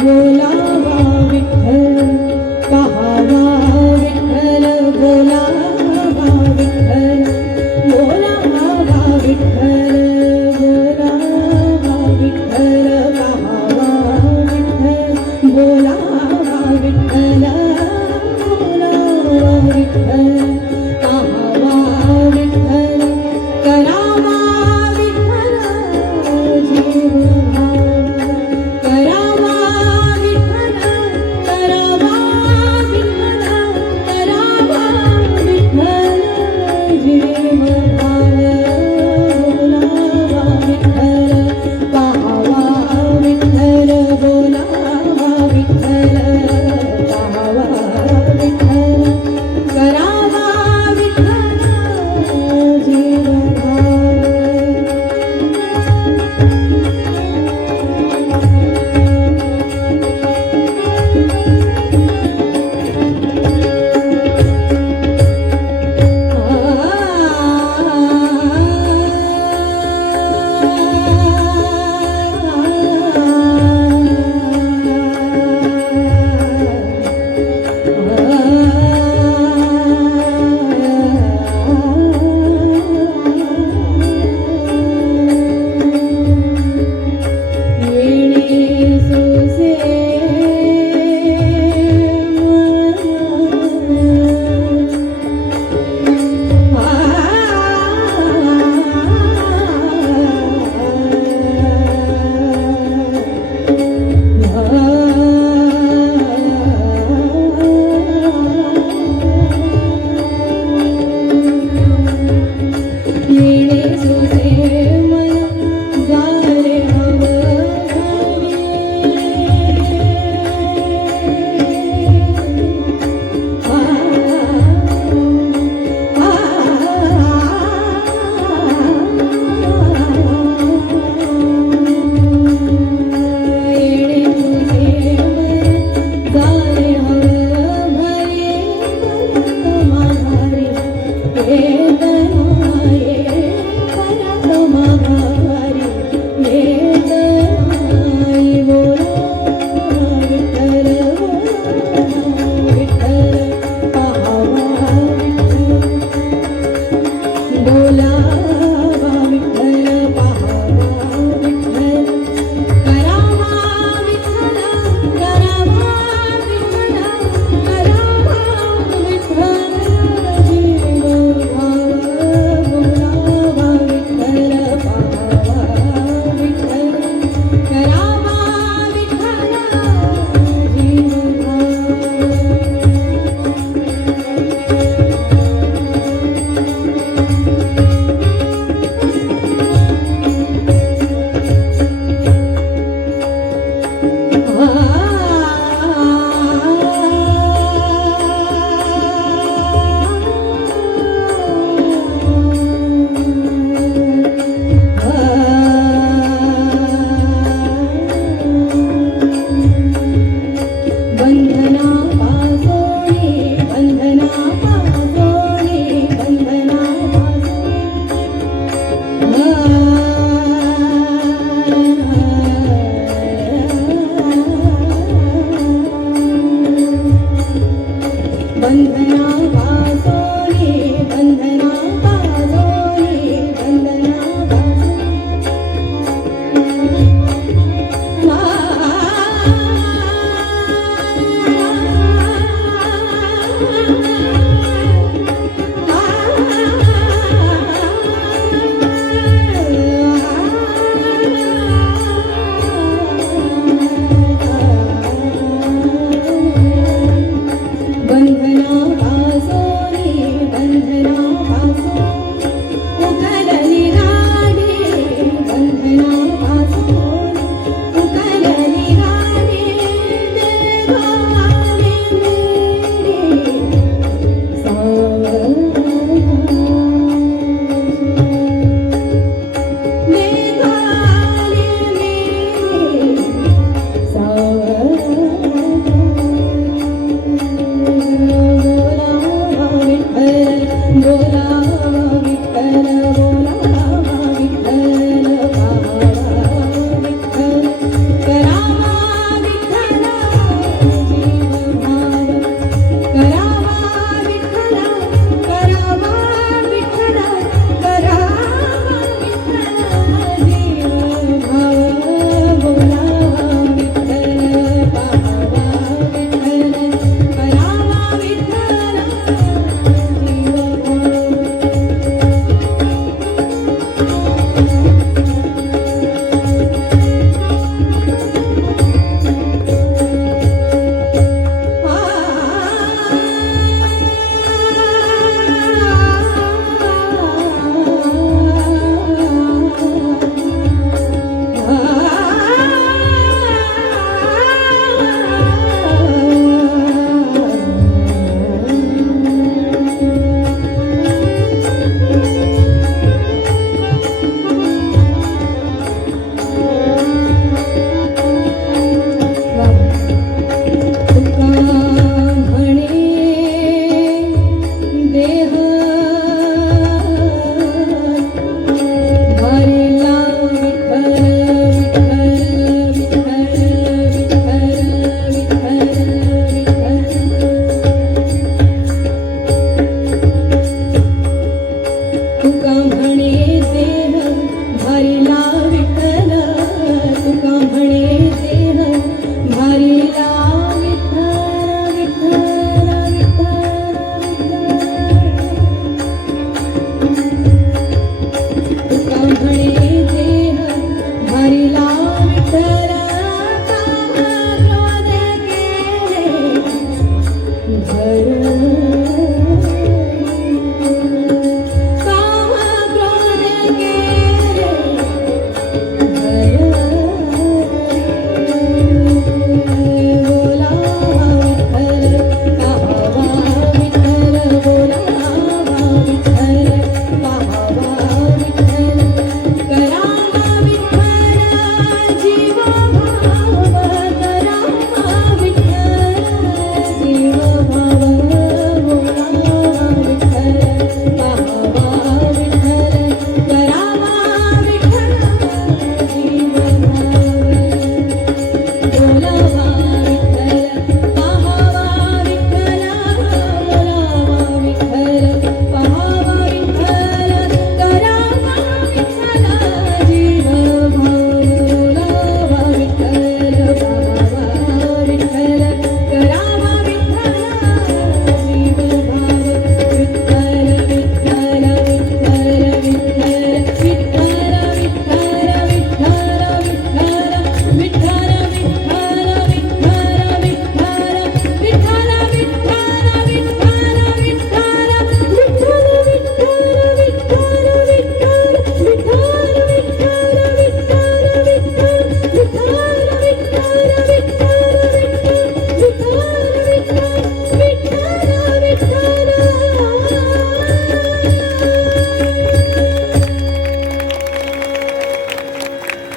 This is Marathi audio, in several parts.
बोलावा विठ्ठल पहावा विठ्ठल बोलावा विठ्ठल बोलावा विठ्ठल बोलावा विठ्ठल पहावा विठ्ठल बोलावा विठ्ठल बोलावा विठ्ठल पहावा विठ्ठल करावा विठ्ठल जीव करावा विठ्ठल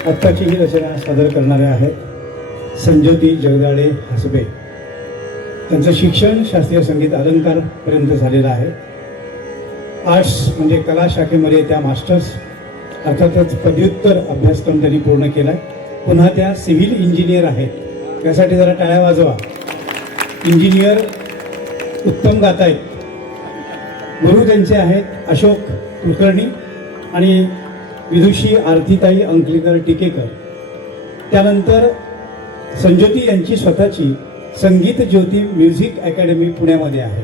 आत्ताची ही रचना सादर करणारे आहेत संज्योती जगदाळे हसबे. त्यांचं शिक्षण शास्त्रीय संगीत अलंकारपर्यंत झालेलं आहे. आर्ट्स म्हणजे कला शाखेमध्ये त्या मास्टर्स अर्थातच पदव्युत्तर अभ्यासक्रम त्यांनी पूर्ण केला आहे. पुन्हा त्या सिव्हिल इंजिनियर आहेत. त्यासाठी जरा टाळ्या वाजवा. इंजिनियर उत्तम गात आहेत. गुरु त्यांचे आहेत अशोक कुलकर्णी आणि विदुषी आरतीताई अंकलीकर टिकेकर. त्यानंतर संज्योती यांची स्वतःची संगीत ज्योती म्युझिक अकॅडमी पुण्यामध्ये आहे.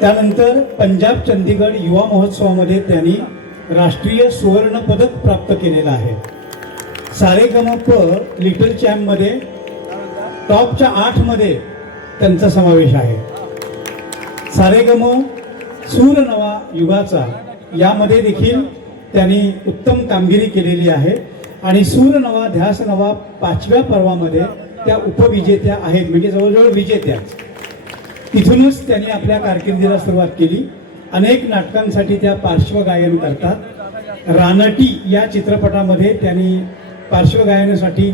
त्यानंतर पंजाब चंदीगड युवा महोत्सवामध्ये त्यांनी राष्ट्रीय सुवर्ण पदक प्राप्त केलेलं आहे. सारेगमप लिटल चॅम्पमध्ये टॉपच्या 8 मध्ये त्यांचा समावेश आहे. सारेगम सूर नवा युगाचा यामध्ये देखील त्यांनी उत्तम कामगिरी केलेली आहे आणि सूर नवा ध्यास नवा 5व्या पर्वामध्ये त्या उपविजेत्या आहेत, म्हणजे जवळजवळ विजेत्याच. तिथूनच त्यांनी आपल्या कारकिर्दीला सुरुवात केली. अनेक नाटकांसाठी त्या पार्श्वगायन करतात. रानटी या चित्रपटामध्ये त्यांनी पार्श्वगायनासाठी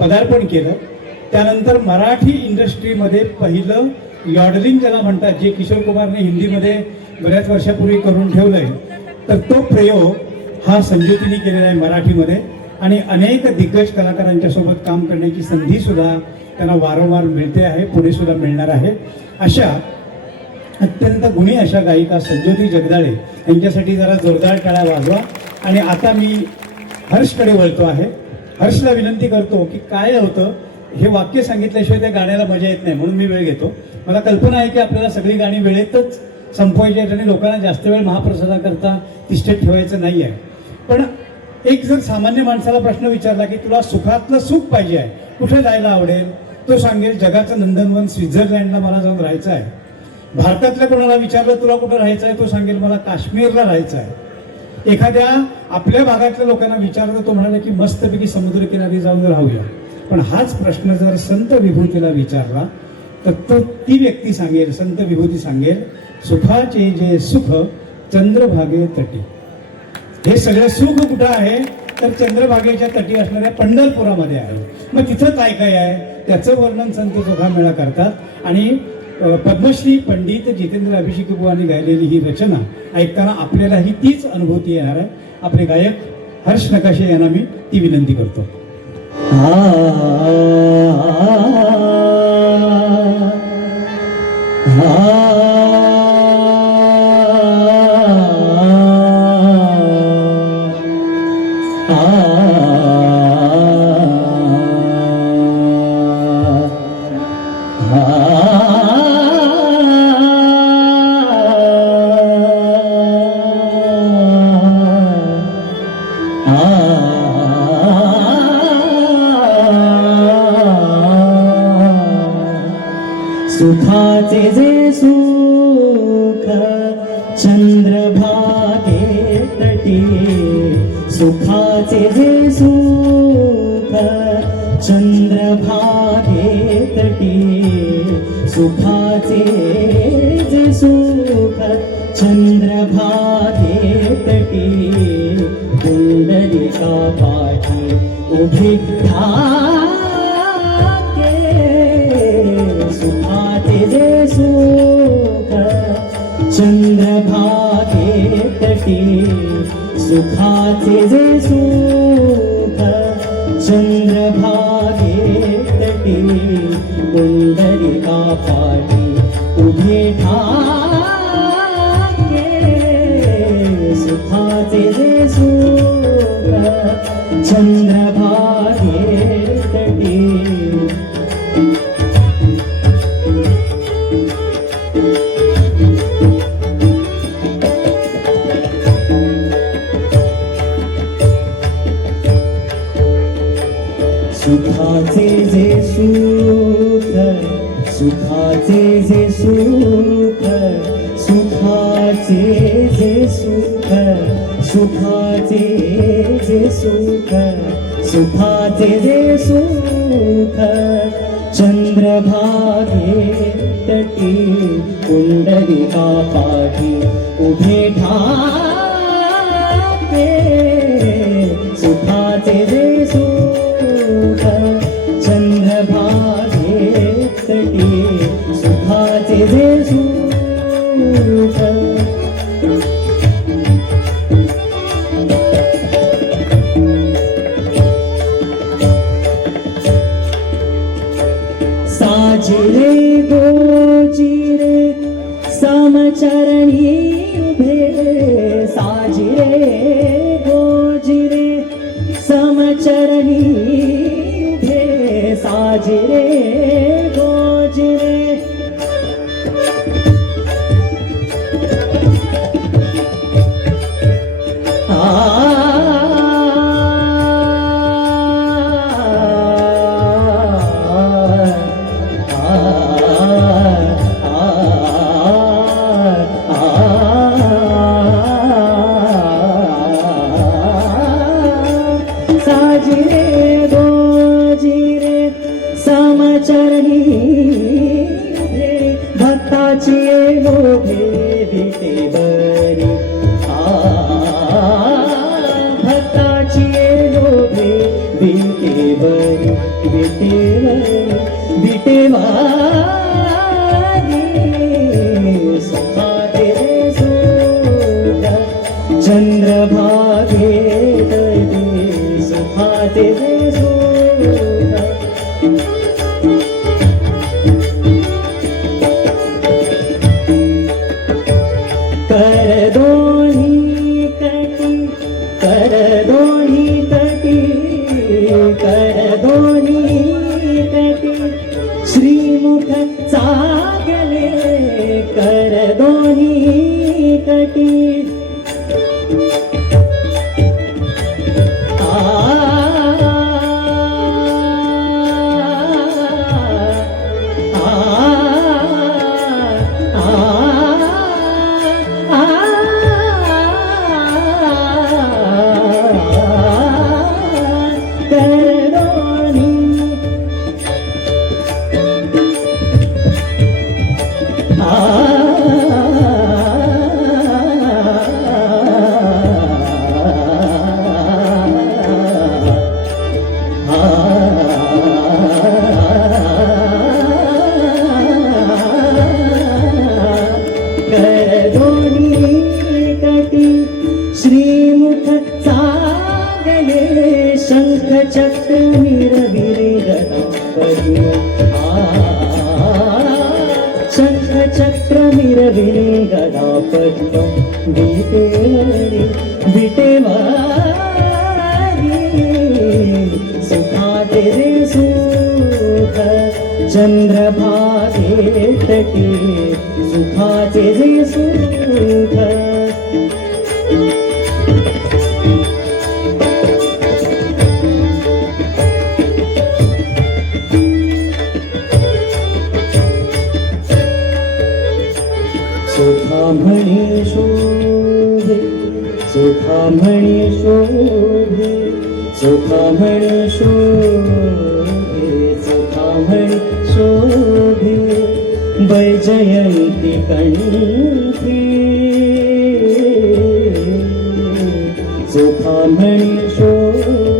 पदार्पण केलं. त्यानंतर मराठी इंडस्ट्रीमध्ये पहिलं यॉडलिंग ज्याला म्हणतात, जे किशोर कुमारने हिंदीमध्ये बऱ्याच वर्षापूर्वी करून ठेवलंय, तर तो प्रयोग हा संज्योतीने केलेला आहे मराठीमध्ये. आणि अनेक दिग्गज कलाकारांच्या सोबत काम करण्याची संधी सुद्धा त्यांना वारंवार मिळते आहे, पुढे सुद्धा मिळणार आहे. अशा अत्यंत गुणी अशा गायिका संज्योती जगदाळे यांच्यासाठी जरा जोरदार टाळ्या वाजवा. आणि आता मी हर्षकडे वळतो आहे. हर्षला विनंती करतो की काय होतं, हे वाक्य सांगितल्याशिवाय त्या गाण्याला मजा येत नाही, म्हणून मी वेळ घेतो. मला कल्पना आहे की आपल्याला सगळी गाणी वेळेतच संपवायची आहेत आणि लोकांना जास्त वेळ महाप्रसादाकरता तिष्ठेत ठेवायचं नाही आहे. पण एक जर सामान्य माणसाला प्रश्न विचारला की तुला सुखातलं सुख पाहिजे आहे, कुठे जायला आवडेल, तो सांगेल जगाचं नंदनवन स्वित्झर्लंडला मला जाऊन राहायचं आहे. भारतातल्या कोणाला विचारलं तुला कुठं राहायचं आहे, तो सांगेल मला काश्मीरला राहायचं आहे. एखाद्या आपल्या भागातल्या लोकांना विचारलं, तो म्हणाला की मस्तपैकी समुद्रकिनारी जाऊन राहूया. पण हाच प्रश्न जर संत विभूतीला विचारला तर तो ती व्यक्ती सांगेल, संत विभूती सांगेल, सुखाचे जे सुख चंद्रभागे तटी. हे सगळं सुख कुठं आहे तर चंद्रभागेच्या तटी असणाऱ्या पंढरपुरामध्ये आहे. मग तिथं काय काय आहे त्याचं वर्णन संत जोखामेळा करतात. आणि पद्मश्री पंडित जितेंद्र अभिषेकी बुवांनी गायलेली ही रचना ऐकताना आपल्यालाही तीच अनुभूती येणार आहे. आपले गायक हर्ष नकाशे यांना मी ती विनंती करतो. सुखाचे जे सुख चंद्रभागे तटी. सुखाचे जे सुख चंद्रभागे तटी. सुखाचे जे सुख चंद्रभागे तटी. पुंडलिका पाठी उभी सुखाचे जे सुख चंद्रभागे तटी. सुखाचे जे सुख चंद्रभागे तटी. पुंडलिका पाठी उभे ठाके. सुखाचे जे सुख चंद्रभागे तटी. सुखाचे जे सुख सुखाचे जे सुख सुखाचे जे सुख सुखाचे जे सुख सुखाचे जे सुख चंद्रभागे तटी. पुंडलिका पाठी उभे ठाके. सुखाचे जे सुख चंद्रभागे तटी सुखाचे जे सुख साजिरे गोजिरे समचरणी उभे साजिरे गोजिरे समचरणी उभे साजिरे गोजिरे साजिरे गोजिरे समचरणी उभे भक्ताची लोभे विटे बरी भक्ताची लोभे विटे बरी विटे वारी सुखाते सुख चंद्रभागे तटी सुखाते सुख कर दोन्ही तटी कर दोन्ही तटी कर दोन्ही तटी श्रीमुख चागले कर दोन्ही तटी श्रीमुख चागले शंख चक्र मिरविरे गदा पद्म शंख चक्र मिरविरे गदा पद्म विटेवारी सुखाते जे सुख चंद्रभागे तटी सुखाचे जे सुख सुखामणी शोभे सुखामणी शोभे सुखामणी शोभे सुखामणी शोभे वैजयंती कंठी सुखामणी शोभे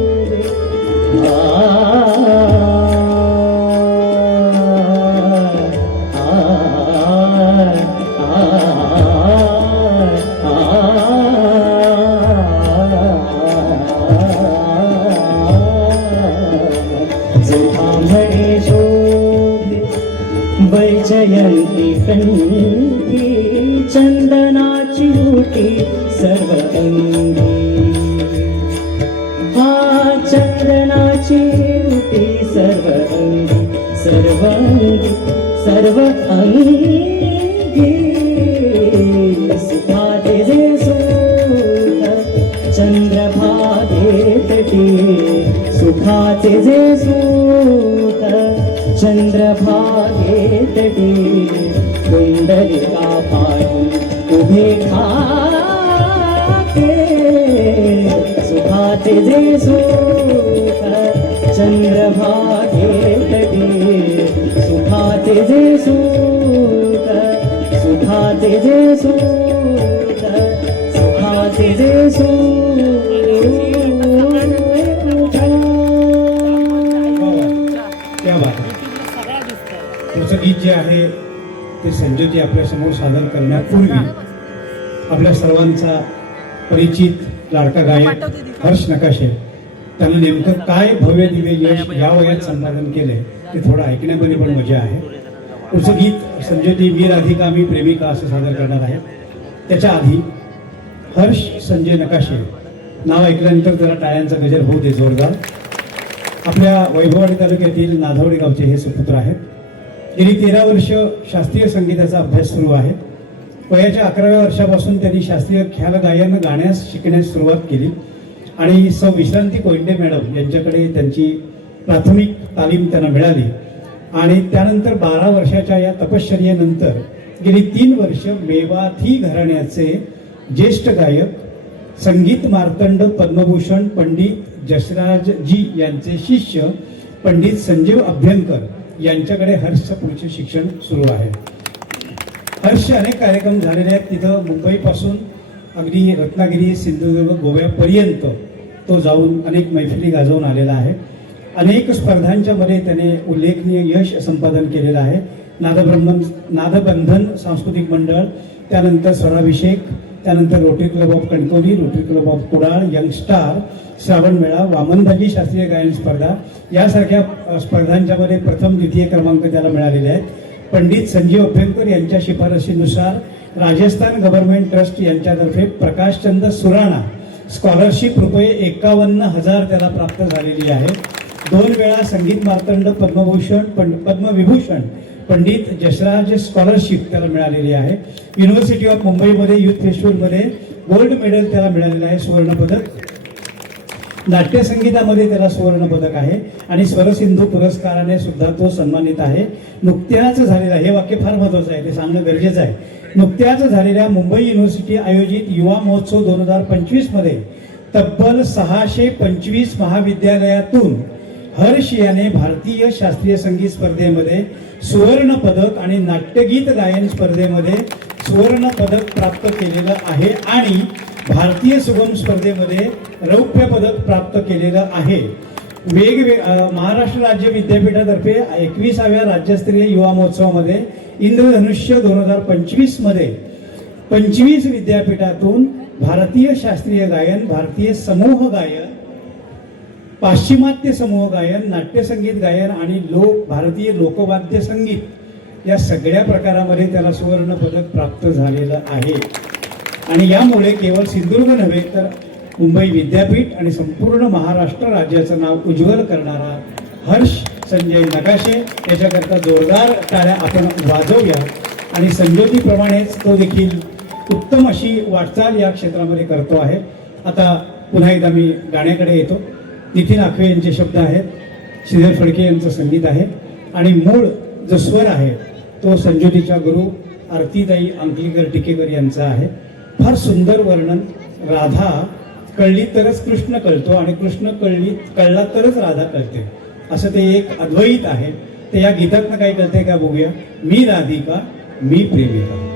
वैजयंती कंठी चंदनाची उटी सर्व अंगी हा चंदनाची उटी सर्व अंगी सर्व अंगी सर्व अंगी सुखाते जे सुख चंद्रभागे तटी सुखाचे जे सुख चंद्रभागे तटी कुंडलिका पाणी उभे खाते सुखाचे जे सुख चंद्रभागे तटी सुखाचे जे सुख सुखाचे जे सुख सुखाचे जे सुख पुढचं गीत जे आहे ते संजोती आपल्यासमोर सादर करण्यापूर्वी आपल्या सर्वांचा परिचित लाडका गायक हर्ष नकाशे त्यानं नेमकं काय भव्य दिव्य यश या वयात संपादन केलंय ते थोडं ऐकण्यामध्ये पण मजा आहे. पुढचं गीत संजोती मी राधिका मी प्रेमिका असं सादर करणार आहे. त्याच्या आधी हर्ष संजय नकाशे नाव ऐकल्यानंतर जरा टाळ्यांचा गजर होऊ दे जोरदार. आपल्या वैभववाडी तालुक्यातील नाधवडी गावचे हे सुपुत्र आहेत. गेली 13 वर्ष शास्त्रीय संगीताचा अभ्यास सुरू आहे. वयाच्या 11व्या वर्षापासून त्यांनी शास्त्रीय ख्याल गायन गाण्यास शिकण्यास सुरुवात केली आणि सौ विश्रांती कोयंडे मॅडम यांच्याकडे त्यांची प्राथमिक तालीम त्यांना मिळाली आणि त्यानंतर 12 वर्षाच्या या तपश्चर्येनंतर गेली 3 वर्ष मेवाथी घराण्याचे ज्येष्ठ गायक संगीत मार्तंड पद्मभूषण पंडित जसराजजी यांचे शिष्य पंडित संजीव अभ्यंकर यांच्याकडे हर्षचं पुढचे शिक्षण सुरू आहे. हर्षचे अनेक कार्यक्रम झालेले आहेत. तिथं मुंबईपासून अगदी रत्नागिरी सिंधुदुर्ग गोव्यापर्यंत तो जाऊन अनेक मैफिली गाजवून आलेला आहे. अनेक स्पर्धांच्या मध्ये त्याने उल्लेखनीय यश संपादन केलेलं आहे. नादबंधन सांस्कृतिक मंडळ, त्यानंतर स्वराभिषेक, त्यानंतर rotary club of Kankavli, rotary club of Kudal, young star, Shravan मेळा, वामनभाजी शास्त्रीय गायन स्पर्धा यासारख्या स्पर्धांच्यामध्ये प्रथम द्वितीय क्रमांक त्याला मिळालेले आहेत. पंडित संजीव अभ्यंकर यांच्या शिफारशीनुसार राजस्थान गव्हर्नमेंट ट्रस्ट यांच्यातर्फे प्रकाशचंद सुराणा स्कॉलरशिप ₹51,000 त्याला प्राप्त झालेली आहे. 2 वेळा संगीत मार्तंड पद्मविभूषण पंडित जसराज स्कॉलरशिप त्याला मिळालेली आहे. युनिव्हर्सिटी ऑफ मुंबईमध्ये युथ फेस्टिवलमध्ये गोल्ड मेडल त्याला मिळालेलं आहे, सुवर्णपदक. नाट्यसंगीतामध्ये त्याला सुवर्णपदक आहे आणि स्वरसिंधू पुरस्काराने सुद्धा तो सन्मानित आहे. नुकत्याच झालेला, हे वाक्य फार महत्वाचं आहे, ते सांगणं गरजेचं आहे. नुकत्याच झालेल्या मुंबई युनिव्हर्सिटी आयोजित युवा महोत्सव 2025 मध्ये तब्बल 625 महाविद्यालयातून हर्ष याने भारतीय शास्त्रीय संगीत स्पर्धेमध्ये सुवर्ण पदक आणि नाट्यगीत गायन स्पर्धेमध्ये सुवर्ण पदक प्राप्त केलेलं आहे आणि भारतीय सुगम स्पर्धेमध्ये रौप्य पदक प्राप्त केलेलं आहे. महाराष्ट्र राज्य विद्यापीठातर्फे 21व्या राज्यस्तरीय युवा महोत्सवामध्ये इंद्रधनुष्य 2025 मध्ये 25 विद्यापीठातून भारतीय शास्त्रीय गायन, भारतीय समूह गायन, पाश्चिमात्य समूह गायन, नाट्यसंगीत गायन आणि भारतीय लोकवाद्य संगीत या सगळ्या प्रकारामध्ये त्याला सुवर्ण पदक प्राप्त झालेलं आहे. आणि यामुळे केवळ सिंधुदुर्ग नव्हे तर मुंबई विद्यापीठ आणि संपूर्ण महाराष्ट्र राज्याचं नाव उज्ज्वल करणारा हर्ष संजय नकाशे याच्याकरता जोरदार टाळ्या आपण वाजवूया. आणि संजोतीप्रमाणेच तो देखील उत्तम अशी वाटचाल या क्षेत्रामध्ये करतो आहे. आता पुन्हा एकदा मी गाण्याकडे येतो. नितीन आखवे यांचे शब्द आहेत, श्रीधर फडके यांचं संगीत आहे आणि मूळ जो स्वर आहे तो संजोतीच्या गुरु आरतीताई अंकलीकर टिकेकर यांचा आहे. फार सुंदर वर्णन. राधा कळली तरच कृष्ण कळतो आणि कृष्ण कळला तरच राधा कळते, असं ते एक अद्वैत आहे. ते या गीतातनं काय कळते का बघूया. मी राधिका मी प्रेमिका.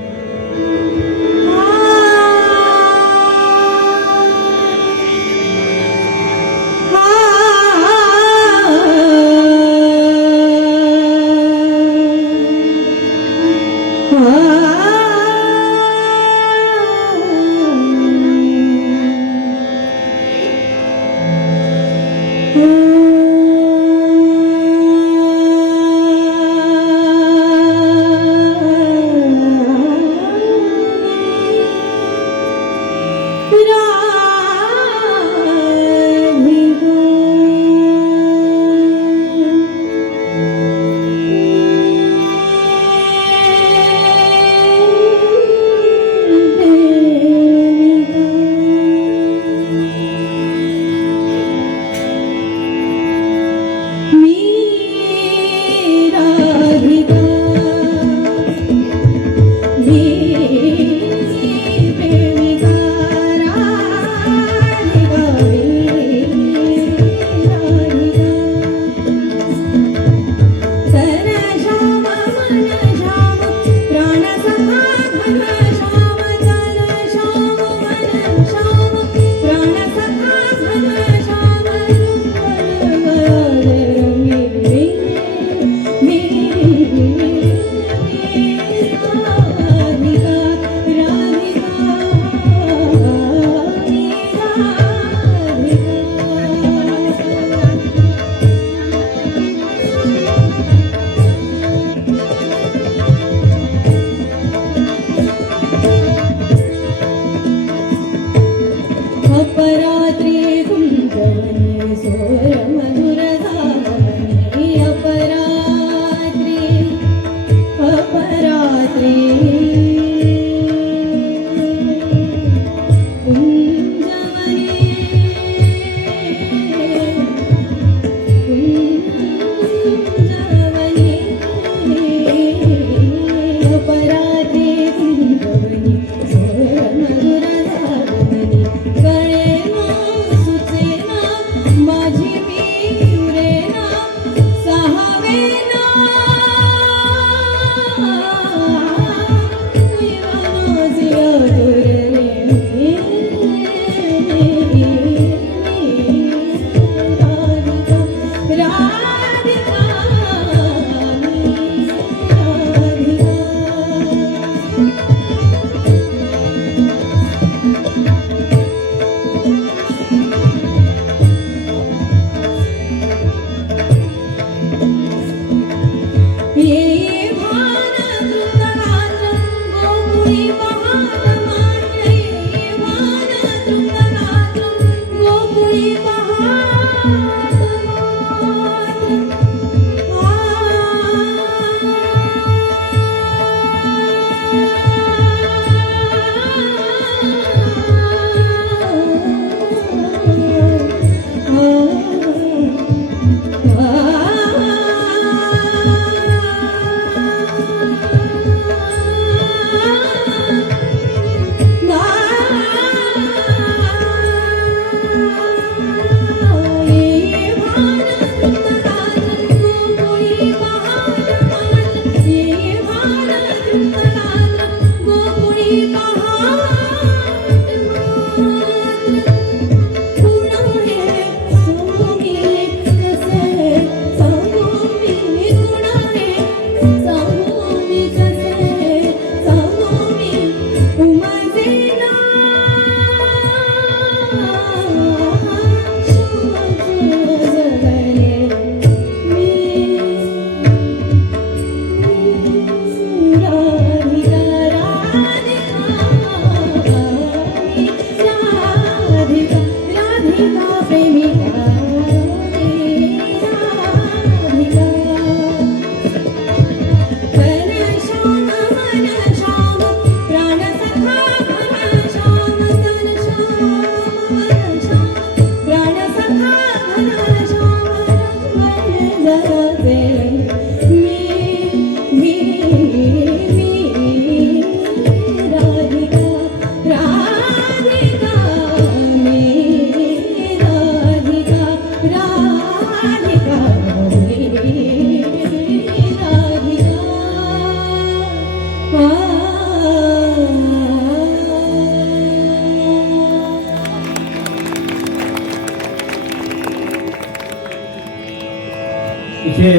इथे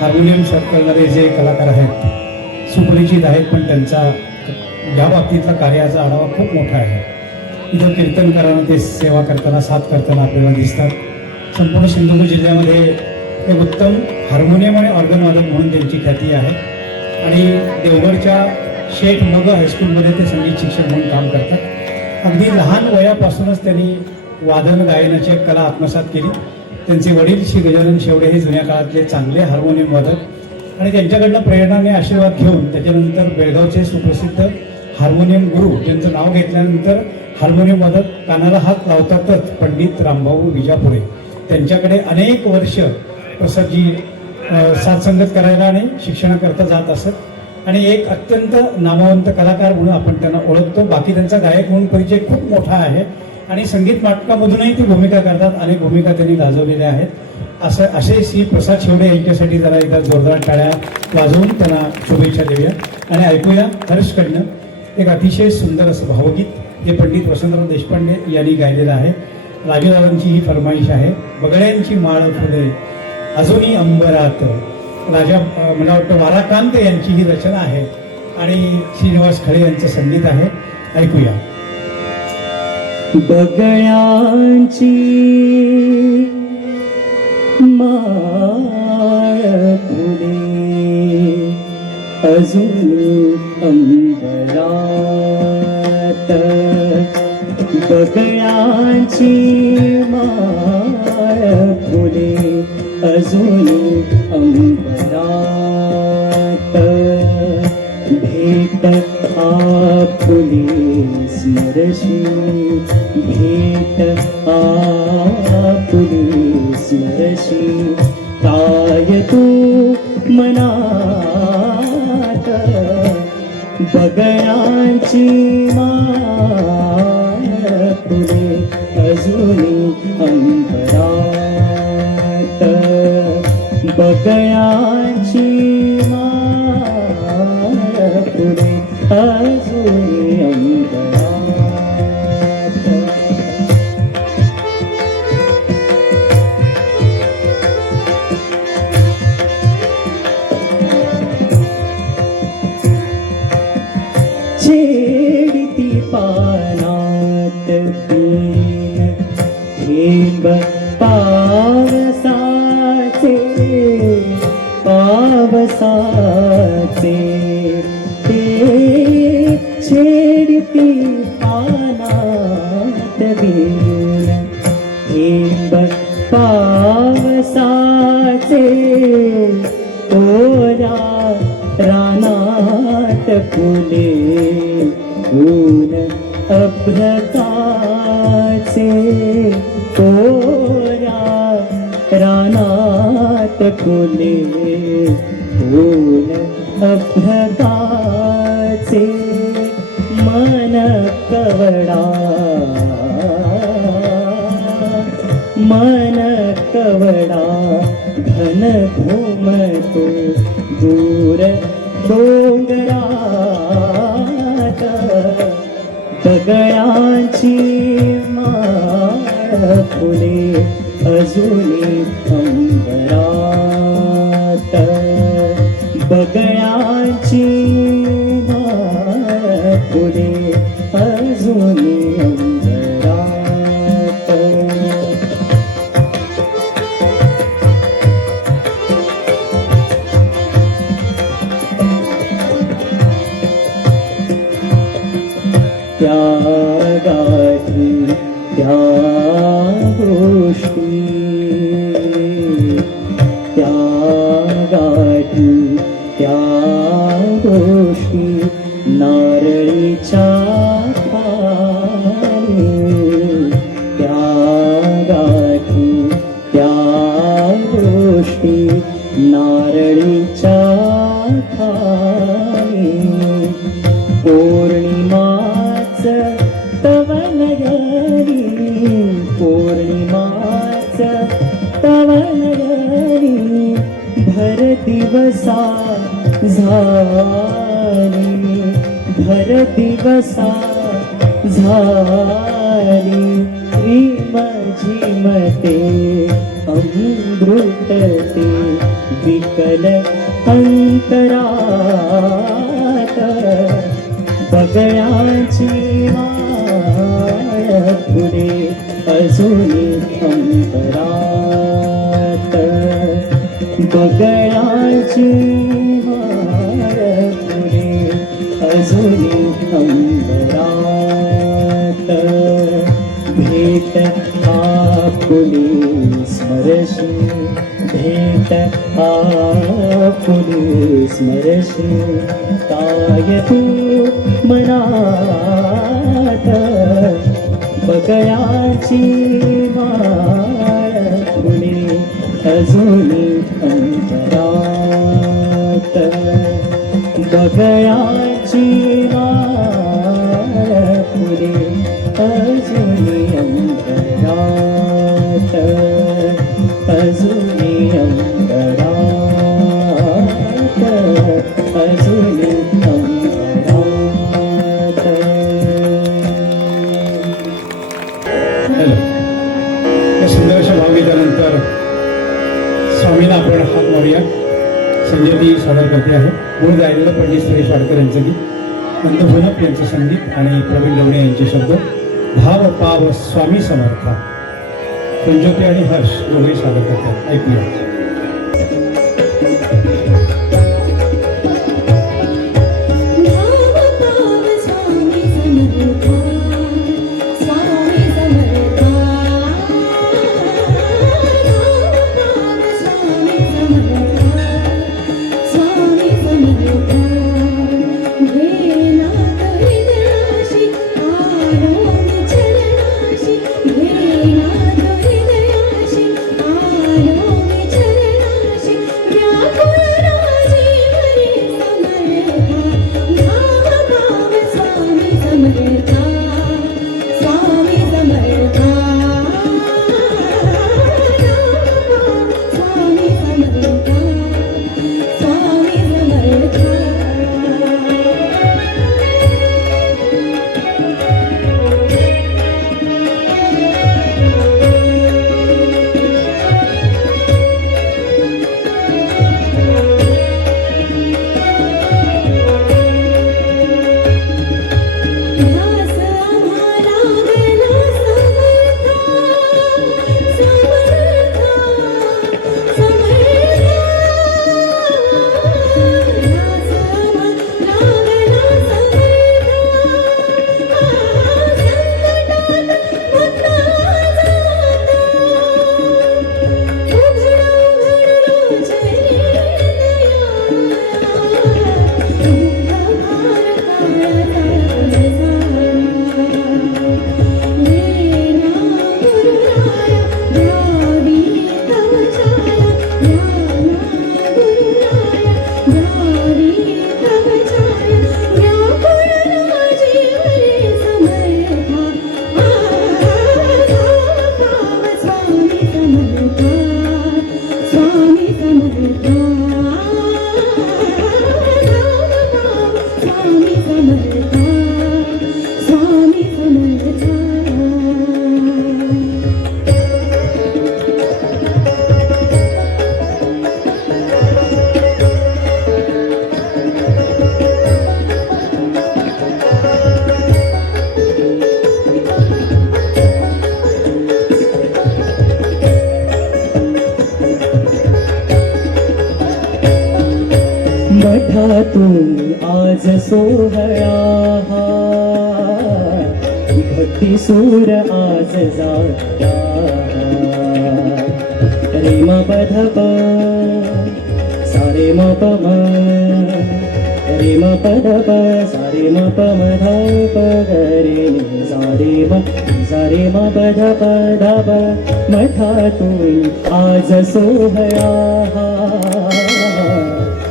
हार्मोनियम करणारे जे कलाकार आहेत सुपरिचित आहेत, पण त्यांचा या बाबतीतला कार्याचा आढावा खूप मोठा आहे. इथं कीर्तनकारांना ते सेवा करताना साथ करताना आपल्याला दिसतात. संपूर्ण सिंधुदुर्ग जिल्ह्यामध्ये एक उत्तम हार्मोनियम आणि ऑर्गन वादक म्हणून त्यांची ख्याती आहे आणि देवगडच्या शेठ मग हायस्कूलमध्ये ते संगीत शिक्षक म्हणून काम करतात. अगदी लहान वयापासूनच त्यांनी वादन गायनाची एक कला आत्मसात केली. त्यांचे वडील श्री गजानन शेवडे हे जुन्या काळातले चांगले हार्मोनियम वादक आणि त्यांच्याकडनं प्रेरणाने आशीर्वाद घेऊन त्याच्यानंतर बेळगावचे सुप्रसिद्ध हार्मोनियम गुरु ज्यांचं नाव घेतल्यानंतर हार्मोनियम वादक कानाला हात लावतातच पंडित रामभाऊ विजापुरे, त्यांच्याकडे अनेक वर्ष प्रसादजी साथसंगत करायला आणि शिक्षणाकरता जात असत आणि एक अत्यंत नामवंत कलाकार म्हणून आपण त्यांना ओळखतो. बाकी त्यांचा गायक म्हणून परिचय खूप मोठा आहे आणि संगीत नाटकामधूनही ती भूमिका करतात. अनेक भूमिका त्यांनी गाजवलेल्या आहेत. असे श्री प्रसाद शेवडे यांच्यासाठी जरा एकदा जोरदार टाळ्या वाजवून त्यांना शुभेच्छा देऊया आणि ऐकूया हर्षकडनं एक अतिशय सुंदर असं भावगीत जे पंडित वसंतराव देशपांडे यांनी गायलेलं आहे. राजूदादांची ही फरमाईश आहे. बगड्यांची माळ फुले अजूनही अंबरात, राजा मला वाटतं वाराकांत यांची ही रचना आहे आणि श्रीनिवास खळे यांचं संगीत आहे. ऐकूया. बगळ्यांची माळ फुले अजून अंबरात, बगळ्यांची माळ फुले अजून अंबरात, भेट आपुले स्मरशी, भेट आपुले स्मरशी, काय तू मनात बगळ्यांची माळ फुले अजून अंबरात, बगळ्यांची माळ फुले अजून अंबरात. छेडती पानात बीन थेंब पावसाचे, पावसाचे ते छेडती पानात बीन थेंब पावसाचे, तोरा रानात फुले ऊन अभ्रकाचे, तोरा रानात फुले ऊन अभ्रकाचे, मन कवडा मन कवडा घन घुमतो दूर डोंगरात, बगळ्यांची माळ फुले अजूनी अंबरात, बगळ्यांची माळ फुले अजूनी अंबरात. त्या गाठी त्या गोष्टी, त्या गाठी त्या गोष्टी नारळीच्या खाली, त्या गाठी त्या गोष्टी नारळीच्या खाली, पौर्णिमाच तव नगरी, पौर्णिमाच तव नगरी, भर दिवसा झाली, भर दिवसा झाली, प्रेम झिमते अमृतते विकल अंतरात बगळ्याची माळ पुढे अजूनी अंतरात बगळ्याची माळ पुढे अजूनी अंतरात भेट आपुली स्मरशी भेट आपुली स्मरशी काय तू मनात बगळ्याची माळ फुले अजूनी अंतरात बगळ्याची माळ फुले अजूनी अंतरात अजूनी अंतरात अजूनी अंतरात. या सुंदरशा भावगीतानंतर स्वामीला आपण हात मारूया. संजयजी सादर करते आहे. मूळ गायलेलं पंडित सुरेश वाडकर यांचं गीत, नंद भनप यांचं संगीत आणि प्रवीण लवणे यांचे शब्द. भाव पाव स्वामी समर्थ. संज्योती आणि हर्ष दोघे सादर करतात. ऐकूया. मठातून आज सोहळा भक्ती सूर आज जाता रे म पधप सारे म पम रे म पधप सारे म पम धप रे सारे म पधप धप. मठातून आज सोहळा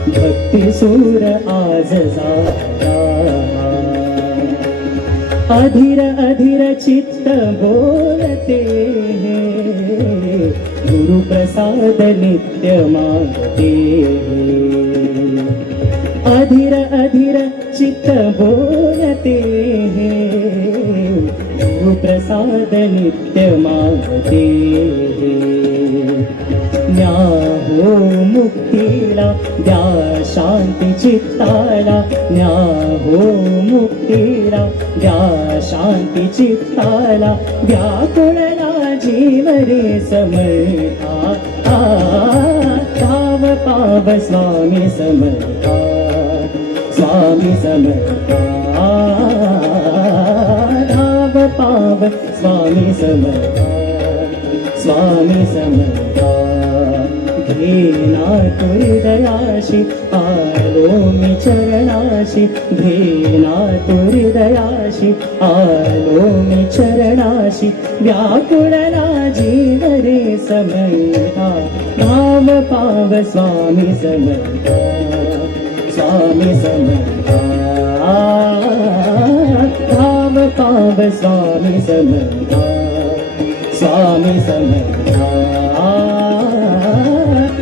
भक्ती सूर आज जाता अधीर अधीर चित्त बोलते गुरु प्रसाद नित्य मागते. अधीर अधीर चित्त बोलते गुरु गुरुप्रसाद नित्य मागते न्या हो मुक्तीला द्या शांती चित्ताला न्या हो मुक्तीला द्या शांती चित्ताला व्याकुळला जीव रे समर्था धाव पाव स्वामी समर्था स्वामी समर्था धाव पाव स्वामी समर्था स्वामी समर्था घेना हृदयाशी आलो मी चरणाशी घेना हृदयाशी आलो मी चरणाशी व्याकुळला जीव रे समर्था धाव पाव स्वामी समर्था स्वामी समर्था धाव पाव स्वामी समर्था स्वामी समर्था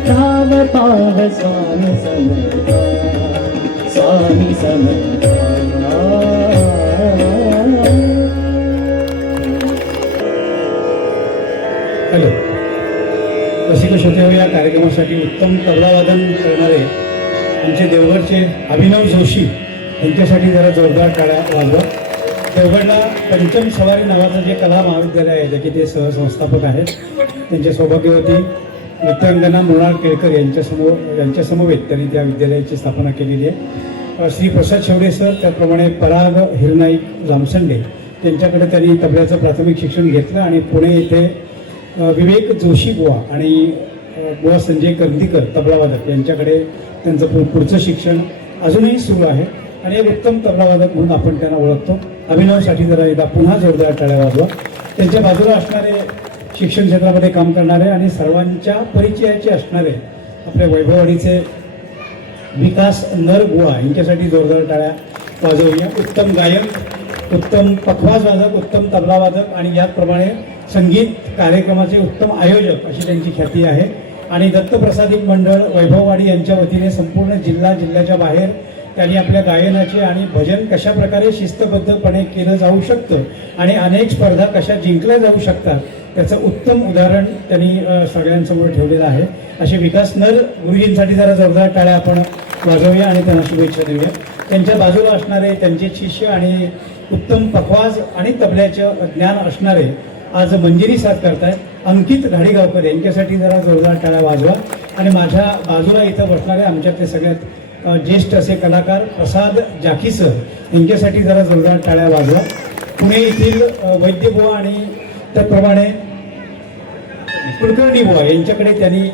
धाव पाव स्वामी समर्था स्वामी समर्था हॅलो रसिक श्रोते, या कार्यक्रमासाठी उत्तम तबलावादन करणारे आमचे देवगडचे अभिनव जोशी यांच्यासाठी जरा जोरदार टाळ्या वाजवा. देवगडला पंचम सवारी नावाचं जे कला महाविद्यालय आहे त्याचे ते सहसंस्थापक आहेत. त्यांच्या सौभाग्यवती नृत्यांगना मृणाल केळकर यांच्या समवेत त्यांनी त्या विद्यालयाची स्थापना केलेली आहे. श्री प्रसाद शेवडे सर, त्याचप्रमाणे पराग हिरनाईक जामसंडे त्यांच्याकडे त्यांनी तबल्याचं प्राथमिक शिक्षण घेतलं आणि पुणे येथे विवेक जोशी बुवा आणि बुवा संजय कर्दीकर तबलावादक यांच्याकडे त्यांचं पुढचं शिक्षण अजूनही सुरू आहे आणि एक उत्तम तबलावादक म्हणून आपण त्यांना ओळखतो. अभिनवसाठी जरा एकदा पुन्हा जोरदार टाळ्या वाजवा. त्यांच्या बाजूला असणारे शिक्षण क्षेत्रामध्ये काम करणारे आणि सर्वांच्या परिचयाचे असणारे आपल्या वैभववाडीचे विकास नर बुवा यांच्यासाठी जोरदार टाळ्या वाजवूया. उत्तम गायक, उत्तम पखवाज वादक, उत्तम तबलावादक आणि याचप्रमाणे संगीत कार्यक्रमाचे उत्तम आयोजक अशी त्यांची ख्याती आहे. आणि दत्तप्रसादिक मंडळ वैभववाडी यांच्या वतीने संपूर्ण जिल्ह्याच्या बाहेर त्यांनी आपल्या गायनाचे आणि भजन कशा प्रकारे शिस्तबद्धपणे केलं जाऊ शकतं आणि अनेक स्पर्धा कशा जिंकल्या जाऊ शकतात त्याचं उत्तम उदाहरण त्यांनी सगळ्यांसमोर ठेवलेलं आहे. असे विकास नर गुरुजींसाठी जरा जोरदार टाळ्या आपण वाजवूया आणि त्यांना शुभेच्छा देऊया. त्यांच्या बाजूला असणारे त्यांचे शिष्य आणि उत्तम पखवाज आणि तबल्याचे ज्ञान असणारे आज मंजिरी साथ करतायत अंकित घाडीगावकर यांच्यासाठी जरा जोरदार टाळ्या वाजवा. आणि माझ्या बाजूला इथं बसणारे आमच्यातले सगळ्यात ज्येष्ठ असे कलाकार प्रसाद जाकी सर यांच्यासाठी जरा जोरदार टाळ्या वाजवा. पुणे येथील वैद्यबुवा आणि त्याप्रमाणे कुलकर्णी बुवा यांच्याकडे त्यांनी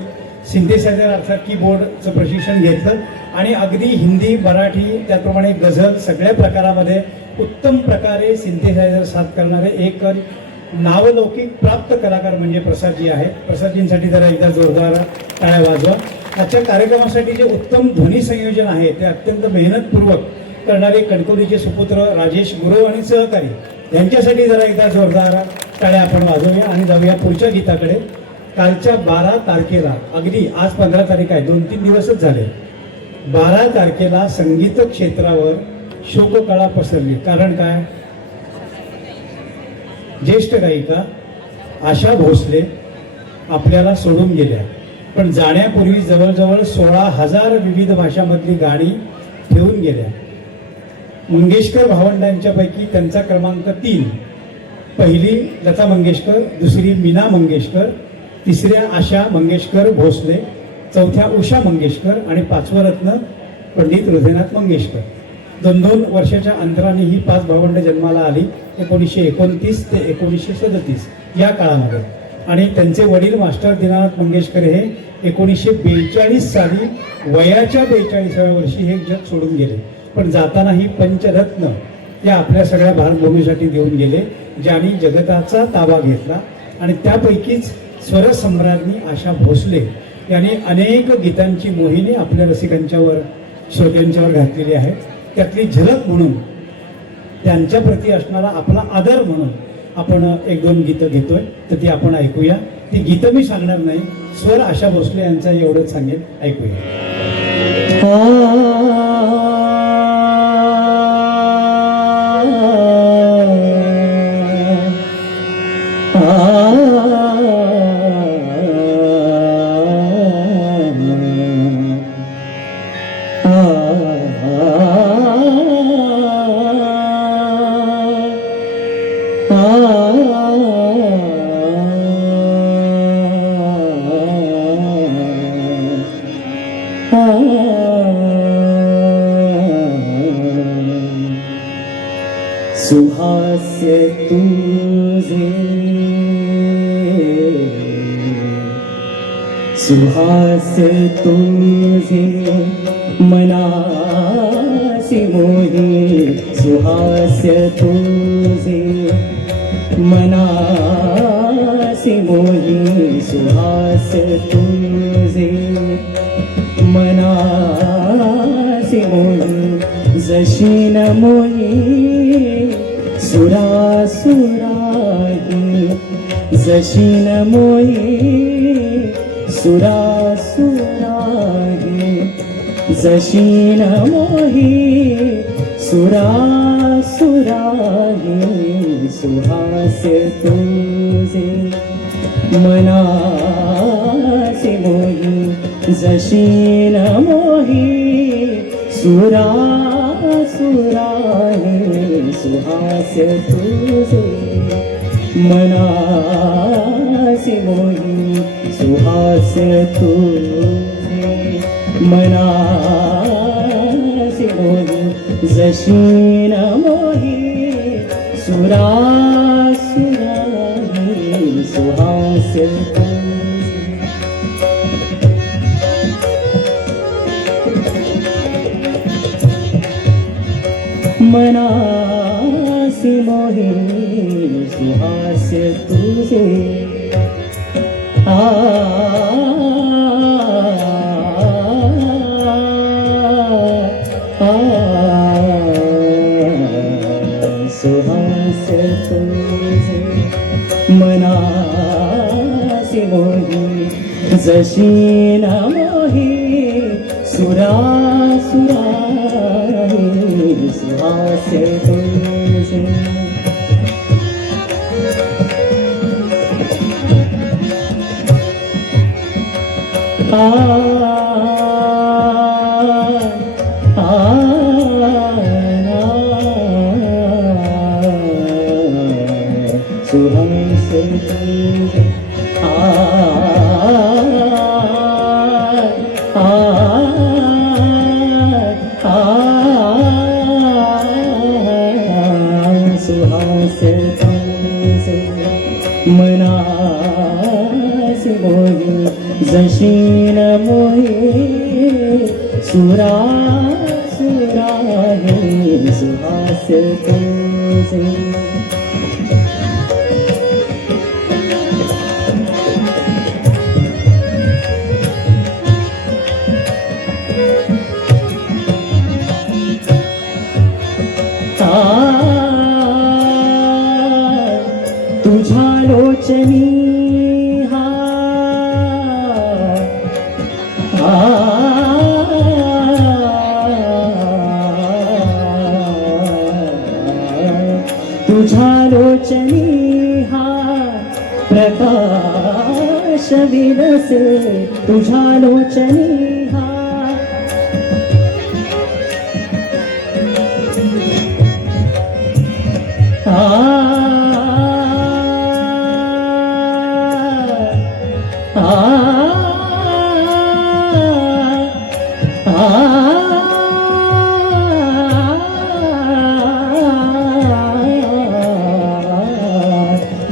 सिंथेसायझर अर्थात कीबोर्डचं प्रशिक्षण घेतलं आणि अगदी हिंदी, मराठी त्याप्रमाणे गझल सगळ्या प्रकारामध्ये उत्तम प्रकारे सिंथेसायझर साथ करणारे एक नावलौकिक प्राप्त कलाकार म्हणजे प्रसादजी आहेत. प्रसादजींसाठी जरा एकदा जोरदार टाळ्या वाजवा. आजच्या कार्यक्रमासाठी जे उत्तम ध्वनी संयोजन आहे ते अत्यंत मेहनतपूर्वक करणारे कणकवलीचे सुपुत्र राजेश गुरव आणि सहकारी यांच्यासाठी जरा एकदा जोरदार टाळ्या आपण वाजवूया आणि जाऊया पुढच्या गीताकडे. कालच्या 12 तारखेला, अगदी आज 15 तारीख आहे, 2-3 दिवसच झाले, 12 तारखेला संगीत क्षेत्रावर शोककळा पसरली. कारण काय? ज्येष्ठ गायिका आशा भोसले आपल्याला सोडून गेल्या. पण जाण्यापूर्वी जवळजवळ 16,000 विविध भाषांमधली गाणी ठेवून गेल्या. मंगेशकर भावंडांच्यापैकी त्यांचा क्रमांक 3, पहिली लता मंगेशकर, दुसरी मीना मंगेशकर, तिसऱ्या आशा मंगेशकर भोसले, चौथ्या उषा मंगेशकर आणि 5वं रत्न पंडित हृदयनाथ मंगेशकर. 2-2 वर्षाच्या अंतराने ही 5 भावंड जन्माला आली 1929 ते 1937 या काळामध्ये. आणि त्यांचे वडील मास्टर दीनानाथ मंगेशकर हे 1942 साली वयाच्या 42व्या वर्षी हे जग सोडून गेले. पण जाताना ही पंचरत्न या आपल्या सगळ्या भारतभूमीसाठी देऊन गेले, ज्यांनी जगताचा ताबा घेतला. आणि त्यापैकीच स्वरसम्राज्ञी आशा भोसले यांनी अनेक गीतांची मोहिनी आपल्या रसिकांच्यावर, श्रोत्यांच्यावर घातलेली आहे. त्यातली झलक म्हणून, त्यांच्या प्रती असणारा आपला आदर म्हणून आपण 1-2 गीतं घेतोय, तर ती आपण ऐकूया. ती गीतं मी सांगणार नाही, स्वर आशा भोसले यांचा एवढंच सांगेन, ऐकूया. सुहास्य तुझे सुहास्य तुझे मनासी मोही सुहास्य तुझे मनासी मोही सुहास्य तुझे मनासी मोही जशी न मोही सुरासुराही जशी न मोही सुरासुराही जशी न मोही सुरासुराही सुहास्य तुझे मनासी मोही जशी न मोही सुरासुराही सुहास्य तुझे मनासी मोही सुहास्य तुझे मनासी मोही जशी न मोही सुरासुराही सुहास्य तुझे मनासी मोही सुहास्य तुझे आ सुहास्य तुझे मनासी मोही जशी न मोही सुरासुराही सुहास्य तुझे सुहास्य तुझे सुहास्य तुझे मनासी मोही जशी न मोही सुरासुराही सुहास्य तुझे तुझ्या लोचनी हा तुझ्या लोचनी हा प्रकाश विलसे तुझ्या लोचनी हा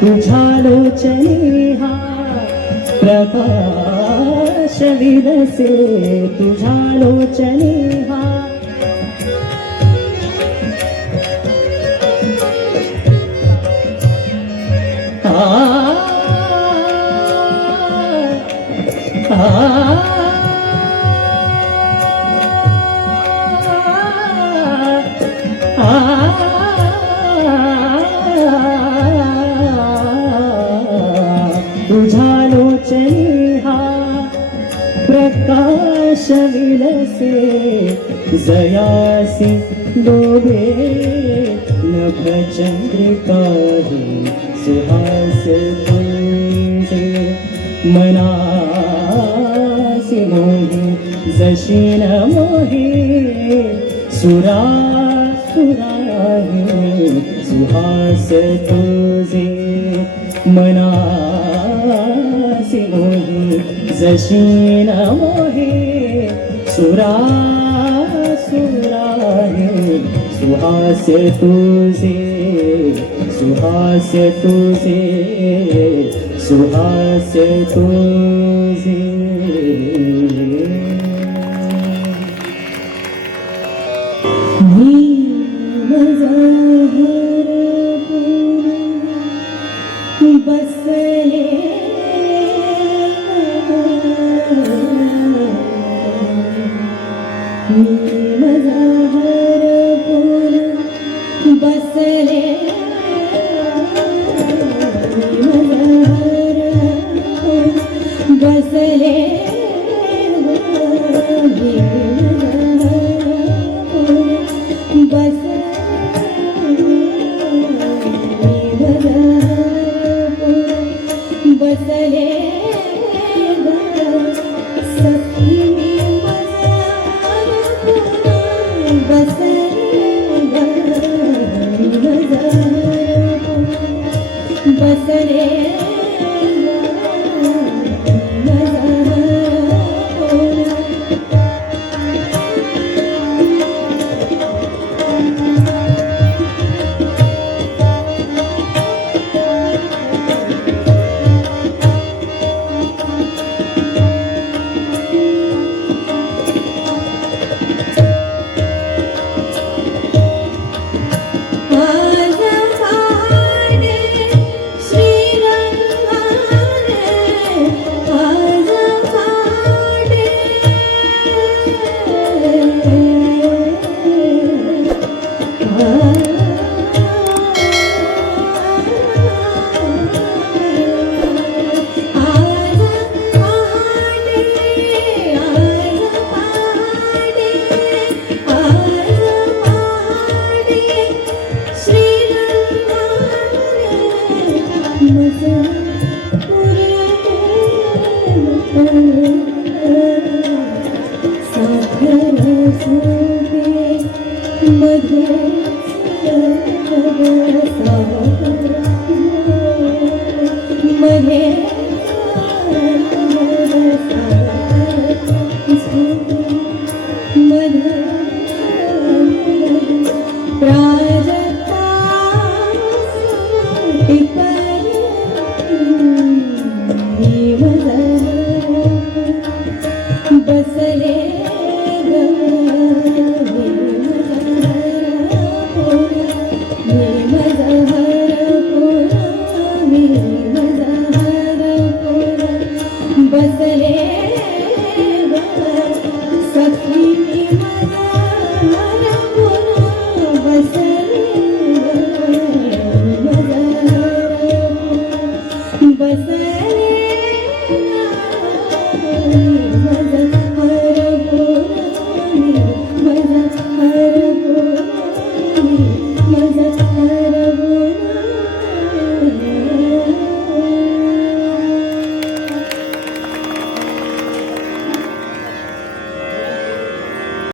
तुझ्या लोचनी हा प्रकाश विलसे तुझ्या लोचनी हा तुझ्या लोचनी हा प्रकाश विलसे जयासी डोबे नभ चंद्रिकाही सुहास्य तुझे मनासी मोही जशी न मोही सुरासुराही सुहास्य तुझे मनासी मोही जशी न मोही सुरासुराही सुहास तुझे सुहास तुझे सुहास तुझे बसले मजहरपूर बसले मजहरपूर बसले बसले सखी बसले बसले साखर सोपे मधुर